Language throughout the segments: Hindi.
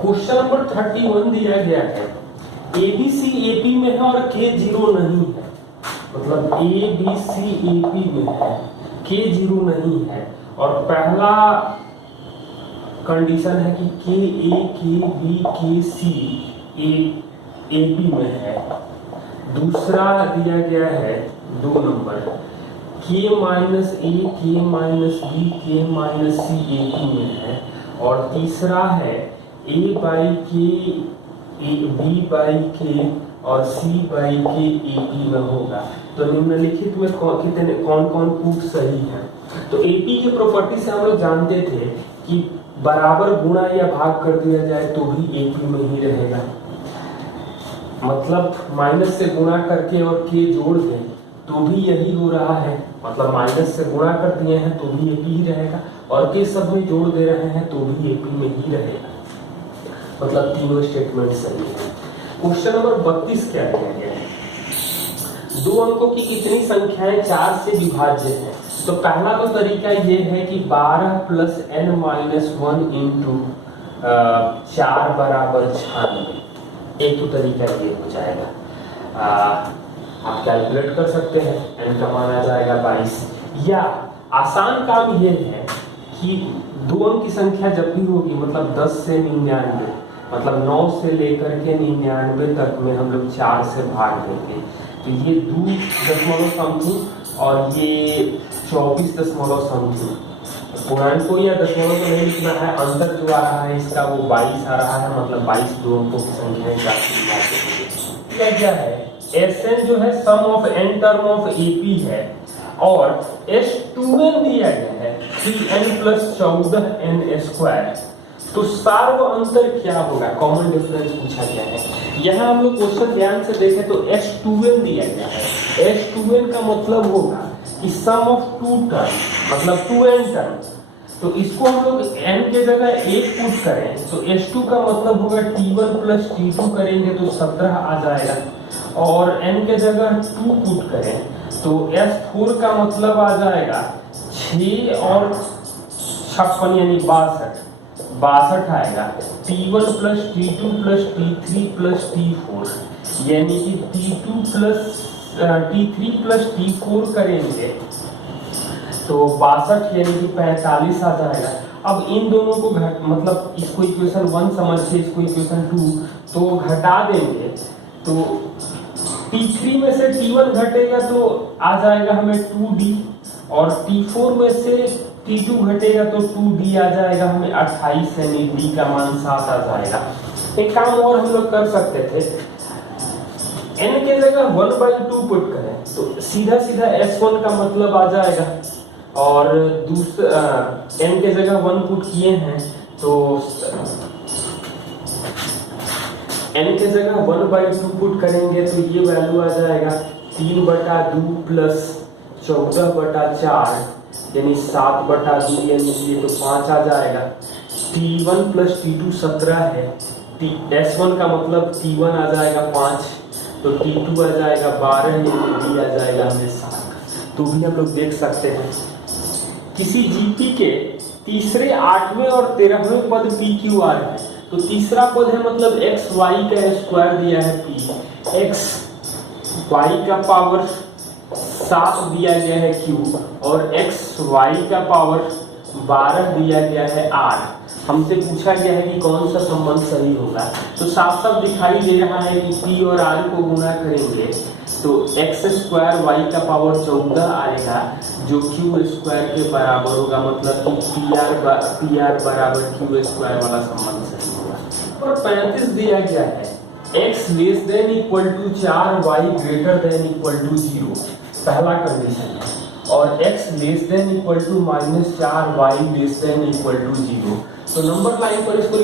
क्वेश्चन नंबर 31 दिया गया है, ABC AP में है और K 0 नहीं है, मतलब ABC AP में है, K 0 नहीं है, और पहला कंडीशन है कि KA KB KC AP में है। दूसरा दिया गया है 2 number K minus A K minus B K minus C AP में है, और तीसरा है A by K B by K और C बाई K AP में होगा। तो निम्नलिखित में कौन कौन कूट सही है। तो AP के प्रॉपर्टी से हम लोग जानते थे कि बराबर गुणा या भाग कर दिया जाए तो भी AP में ही रहेगा, मतलब माइनस से गुणा करके और K जोड़ दें तो भी यही हो रहा है, मतलब माइनस से गुणा कर दिए हैं तो भी AP ही रहेगा, और K सब में जोड़ दे रहे हैं तो भी AP में ही रहेगा, मतलब तीनों स्टेटमेंट सही है। क्वेश्चन नंबर 32 क्या दिया गया है, 2 अंकों की कितनी संख्याएं 4 से विभाज्य है। तो पहला तो तरीका ये है कि 12 प्लस n माइनस 1 इंटू 4 बराबर 96। एक तो तरीका ये हो जाएगा, आप कैलकुलेट कर सकते हैं, n का मान आ जाएगा 22। या आसान काम ये है कि 2 अंक की संख्या जब भी होगी, मतलब 10 से 99, मतलब 9 से लेकर के 99 तक में हम लोग 4 से भाग देंगे, तो ये 2 समथिंग और ये 24 दशमलव समथिंग। पूर्णांक को या दशमलव को नहीं लिखना है, अंतर जो आ रहा है इसका वो 22 आ रहा है, मतलब 22 2 अंकों की संख्या है। क्या है Sn जो है sum of n term of AP है, और S2n दिया गया है 3n प्लस 14n स्क्वायर। तो सार्व अंतर क्या होगा, कॉमन डिफरेंस पूछा गया है। यहाँ हम लोग क्वेश्चन ध्यान से देखें तो S2n दिया गया है, S2n का मतलब होगा कि सम ऑफ 2 टर्म, मतलब 2n टर्म। तो इसको हम लोग n के जगह 1 पुट करें तो S2 का मतलब होगा T1 प्लस T2 करेंगे तो 17 आ जाएगा, और n के जगह 2 पुट करें तो S4 का मतलब आ जाएगा 6 और 56 यानी 62 आएगा। T1 plus T2 plus T3 plus T4 यानी कि T2 plus T3 plus T4 करेंगे तो 62 यानी कि 45 आ जाएगा। अब इन दोनों को मतलब इसको इक्वेशन 1 समझिए, इसको इक्वेशन 2, तो घटा देंगे तो T3 में से T1 घटेगा तो आ जाएगा हमें 2D, और T4 में से T2 घटेगा तो 2D आ जाएगा हमें 28, यानी D का मान 7 आ जाएगा। एक काम और हम लोग कर सकते थे, n के जगह 1/2 पुट करें तो सीधा सीधा S1 का मतलब आ जाएगा, और दूसरा n के जगह 1 पुट किए हैं तो n के जगह 1/2 पुट करेंगे तो ये वैल्यू आ जाएगा 3/2 प्लस 14/4 यानी 7/2, यानी ये तो 5 आ जाएगा। T1 प्लस T2 17 है, S1 का मतलब T1 आ जाएगा 5, तो T2 आ जाएगा 12, यानी D आ जाएगा हमें 7। तो भी हम लोग देख सकते हैं किसी जीपी के तीसरे 8वें और 13वें पद PQR है, तो तीसरा पद है मतलब एक्स वाई का स्क्वायर दिया है P, एक्स वाई का पावर 7 दिया गया है Q, और एक्स वाई का पावर 12 दिया गया है R। हमसे पूछा गया है कि कौन सा संबंध सही होगा, तो साफ साफ दिखाई दे रहा है कि P और R को गुणा करेंगे तो एक्स स्क्वायर वाई का पावर 14 आएगा जो Q स्क्वायर के बराबर होगा, मतलब कि PR बराबर Q स्क्वायर वाला संबंध सही होगा। और 35 दिया गया है x less than equal to 4 y greater than equal to 0, पहला कंडीशन है, और x less than equal to -4 y less than equal to 0। तो नंबर लाइन पर इसको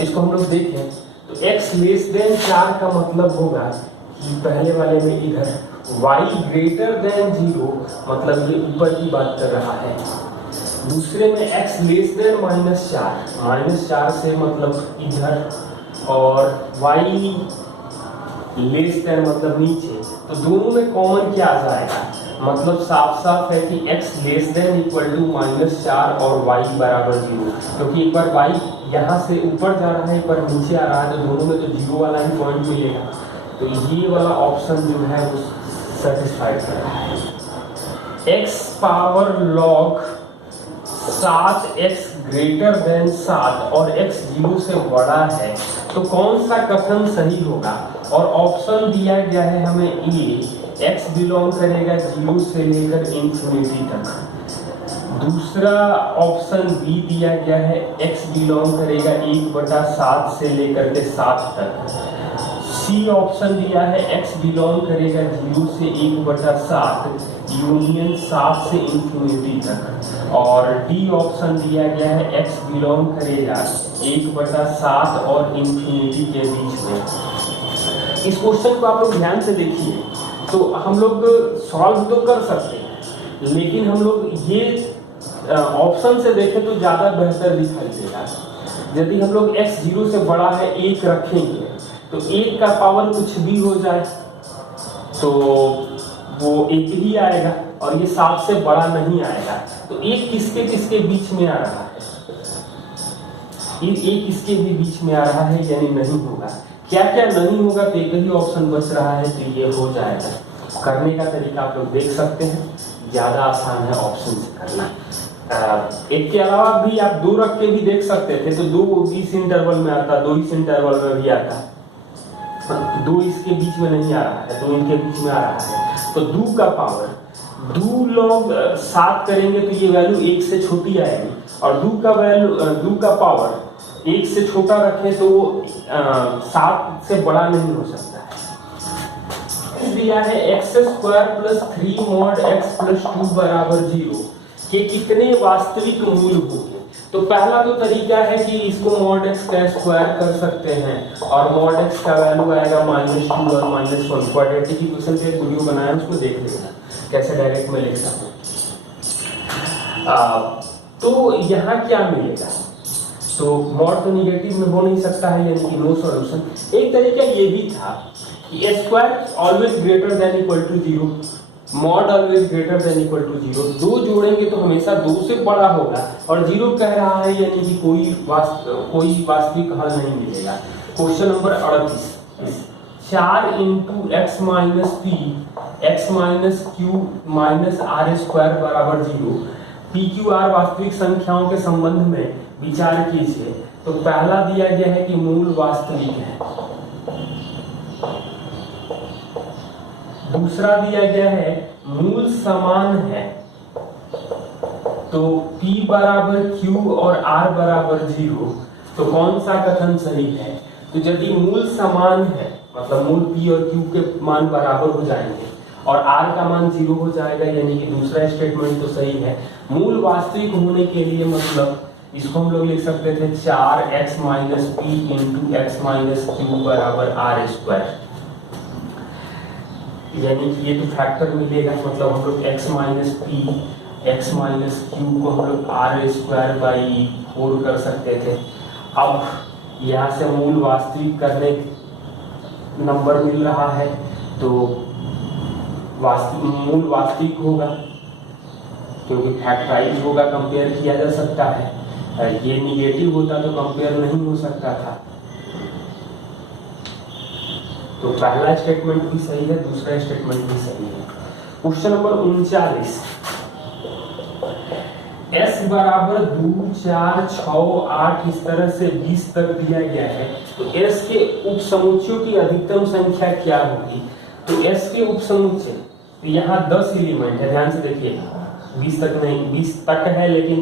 इसको हम लोग देखें तो x लेस देन 4 का मतलब होगा कि पहले वाले में इधर y ग्रेटर देन 0, मतलब ये ऊपर की बात कर रहा है। दूसरे में x लेस देन -4 से मतलब इधर, और y लेस देन मतलब नीचे। तो दोनों में कॉमन क्या आ जाएगा, मतलब साफ साफ है कि x less than equal to -4 और y बराबर 0, क्योंकि एक बार y यहाँ से ऊपर जा रहा है, एक बार नीचे आ रहा है, तो दोनों में तो 0 वाला ही पॉइंट मिलेगा। तो ये वाला ऑप्शन जो है वो सेटिस्फाइड कर रहा है। x power log 7x greater than 7 और x 0 से बड़ा है, तो कौन सा कथन सही होगा? और ऑप्शन दिया गया है हमें ए, x बिलोंग करेगा 0 से लेकर इंफिनिटी तक। दूसरा ऑप्शन बी दिया गया है x बिलोंग करेगा 1/7 से लेकर के 7 तक। सी ऑप्शन दिया है x बिलोंग करेगा 0 से 1/7 यूनियन 7 से इंफिनिटी तक। और डी ऑप्शन दिया गया है x बिलोंग करेगा 1/7 और इंफिनिटी के बीच में। इस क्वेश्चन को आप लोग ध्यान से देखिए, तो हम लोग सॉल्व तो कर सकते हैं, लेकिन हम लोग ये ऑप्शन से देखें तो ज़्यादा बेहतर दिखाई देगा। यदि हम लोग x 0 से बड़ा है 1 रखेंगे, तो 1 का पावर कुछ भी हो जाए तो वो 1 ही आएगा, और ये 7 से बड़ा नहीं आएगा। तो 1 किसके किसके बीच में आ रहा है? ये 1 किसके भी बीच में आ रहा है, यानी नहीं होगा। क्या क्या नहीं होगा, तो एक ही ऑप्शन बच रहा है, तो ये हो जाएगा। करने का तरीका आप लोग देख सकते हैं, ज़्यादा आसान है ऑप्शन से करना। एक के अलावा भी आप 2 रख के भी देख सकते थे, तो 2 इस इंटरवल में आता, 2 इस इंटरवल में भी आता, 2 इसके बीच में नहीं आ रहा है, 2 इनके बीच में आ रहा है। तो 2 का पावर 2 log 7 करेंगे तो ये वैल्यू 1 से छोटी आएगी, और 2 का वैल्यू 2 का पावर 1 से छोटा रखें तो वो 7 से बड़ा नहीं हो सकता है। दिया है x² + 3 mod x + 2 बराबर 0 के कितने वास्तविक मूल होंगे? तो पहला तो तरीका है कि इसको mod x का स्क्वायर कर सकते हैं, और mod x का वैल्यू आएगा -2 और -1। क्वाड्रेटिक इक्वेशन पे एक वीडियो बनाया, उसको देख लेना कैसे डायरेक्ट में लिख सकते हैं। तो यहाँ क्या मिलेगा? तो मॉड तो निगेटिव में हो नहीं सकता है, यानी कि नो सॉल्यूशन। एक तरीका ये भी था कि square always greater than equal to 0, mod always greater than equal to 0। 2 जोड़ेंगे तो हमेशा 2 से बड़ा होगा, और 0 कह रहा है, यानी कि कोई वास्तविक हल नहीं मिलेगा। Question number 38, 4 × x - p x - q - r² बराबर 0। p q r वास्तविक संख्याओं के संबंध में विचार कीजिए। तो पहला दिया गया है कि मूल वास्तविक है, दूसरा दिया गया है मूल समान है, तो p बराबर q और r बराबर 0। तो कौन सा कथन सही है? तो यदि मूल समान है, मतलब मूल p और q के मान बराबर हो जाएंगे और r का मान 0 हो जाएगा, यानी कि दूसरा स्टेटमेंट तो सही है। मूल वास्तविक होने के लिए मतलब इसको हम लोग लिख सकते थे 4x - p × x - q बराबर r², यानी कि ये तो फैक्टर मिलेगा, मतलब हम लोग x - p x - q को हम लोग r²/4 कर सकते थे। अब यहाँ से मूल वास्तविक करने नंबर मिल रहा है, तो मूल वास्तविक होगा, क्योंकि फैक्टराइज होगा, कंपेयर किया जा सकता है। ये निगेटिव होता तो कंपेयर नहीं हो सकता था। तो पहला स्टेटमेंट भी सही है, दूसरा स्टेटमेंट भी सही है। क्वेश्चन नंबर 39, s बराबर 2 4 6 8 इस तरह से 20 तक दिया गया है, तो s के उपसमुच्चयों की अधिकतम संख्या क्या होगी? तो s के उपसमुच्चय, तो यहाँ 10 एलिमेंट है, ध्यान से देखिएगा, 20 तक नहीं, 20 तक है लेकिन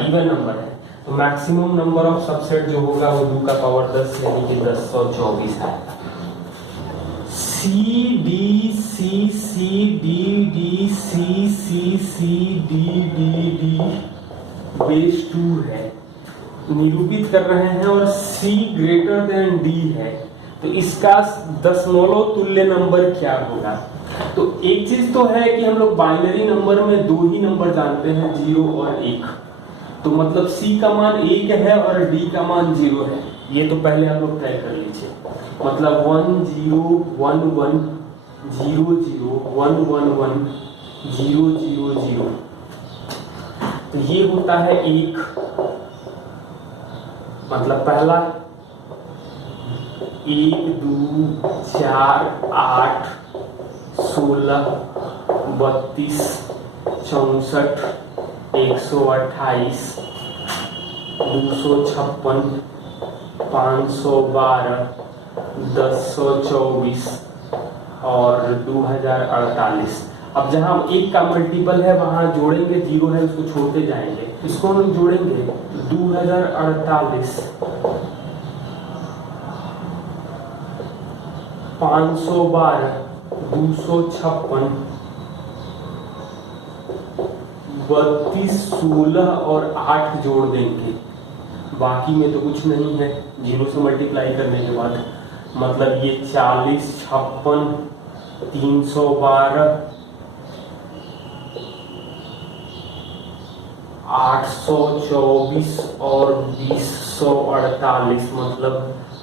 इवन नंबर है, तो मैक्सिमम नंबर ऑफ सबसेट जो होगा वो 2 का पावर 10 यानी कि 1024 है। C D C C D D C C C D D D base 2 है, निरूपित कर रहे हैं, और C ग्रेटर देन D है, तो इसका दशमलव तुल्य नंबर क्या होगा? तो एक चीज तो है कि हम लोग बाइनरी नंबर में 2 ही नंबर जानते हैं, 0 और 1, तो मतलब C का मान 1 है और D का मान 0 है, ये तो पहले आप लोग तय कर लीजिए। मतलब 1 0 1 1 0 0 1 1 1 0 0 0। तो ये होता है एक, मतलब पहला 1 2 4 8 16 32 64 128 256 512 1024 और 2048। अब जहां एक का मल्टीपल है वहां जोड़ेंगे, जीरो है उसको छोड़ते जाएंगे, इसको हम लोग जोड़ेंगे 2048 512 256 32 16 और 8 जोड़ देंगे, बाकी में तो कुछ नहीं है जीरो से मल्टीप्लाई करने के बाद, मतलब ये 40 56 312 824 और 2048, मतलब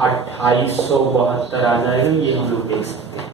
2872 आ जाएगा। ये हम लोग देख सकते हैं।